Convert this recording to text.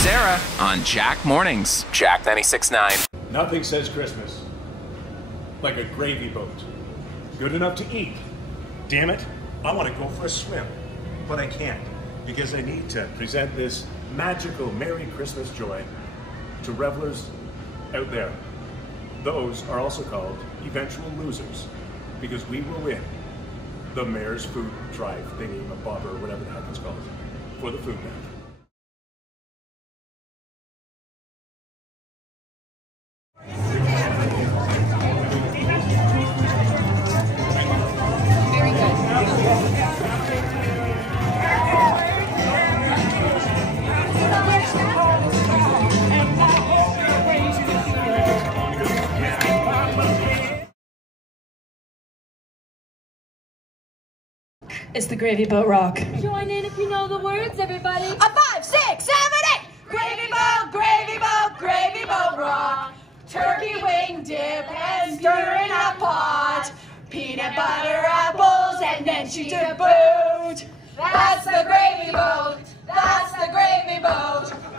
Sarah on Jack Mornings. Jack 96.9. Nothing says Christmas like a gravy boat. Good enough to eat. Damn it, I want to go for a swim, but I can't because I need to present this magical Merry Christmas joy to revelers out there. Those are also called eventual losers because we will win the Mayor's Food Drive thingy, a bob or whatever the heck it's called, for the food bank. It's the Gravy Boat Rock. Join in if you know the words, everybody. A 5, 6, 7, 8. Gravy boat rock. Turkey wing dip and stir in a pot. Peanut butter apples and Nenshi to boot. That's the gravy boat. That's the gravy boat.